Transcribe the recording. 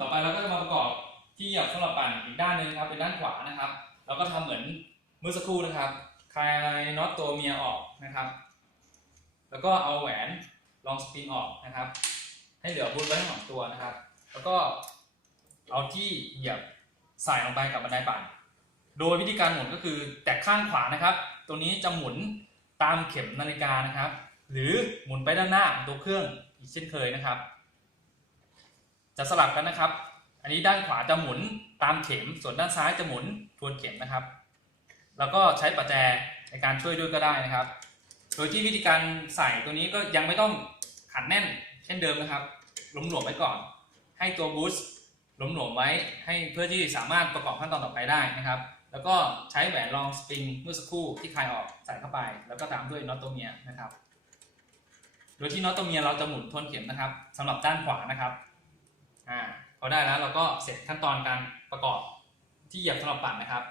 ต่อไปเราก็จะมาประกอบที่เหยียบสำหรับปั่นอีกด้านหนึงนะครับเป็นด้านขวานะครับเราก็ทำเหมือนเมื่อสักครู่นะครับคลายน็อตตัวเมียออกนะครับ แล้วก็เอาแหวนลองสปริงออกนะครับ ให้เหลือบุ้นไว้ทั้งสองตัวนะครับ แล้วก็เอาที่เหยียบใส่ลงไปกับบันไดปั่น โดยวิธีการหมุนก็คือแตะข้างขวานะครับ ตัวนี้จะหมุนตามเข็มนาฬิกานะครับ หรือหมุนไปด้านหน้าของตัวเครื่องอีกเช่นเคยนะครับ จะสลับกันนะครับ อันนี้ด้านขวาจะหมุนตามเข็ม ส่วนด้านซ้ายจะหมุนทวนเข็มนะครับ แล้วก็ใช้ประแจในการช่วยด้วยก็ได้นะครับ โดยที่วิธีการใส่ตัวนี้ก็ยังไม่ต้องขันแน่นเช่นเดิมนะครับหลวมไว้ก่อน ให้ตัวบูสต์หลวมไว้ให้เพื่อที่สามารถประกอบขั้นตอนต่อไปได้นะครับ แล้วก็ใช้แหวนรองสปริงเมื่อสักครู่ที่คลายออกใส่เข้าไป แล้วก็ตามด้วยน็อตตัวเมียนะครับ โดยที่น็อตตัวเมียเราจะหมุนทวนเข็มนะครับสำหรับด้านขวานะครับ พอได้แล้วเราก็เสร็จขั้นตอนการประกอบที่เหยียบสำหรับปั่นนะครับ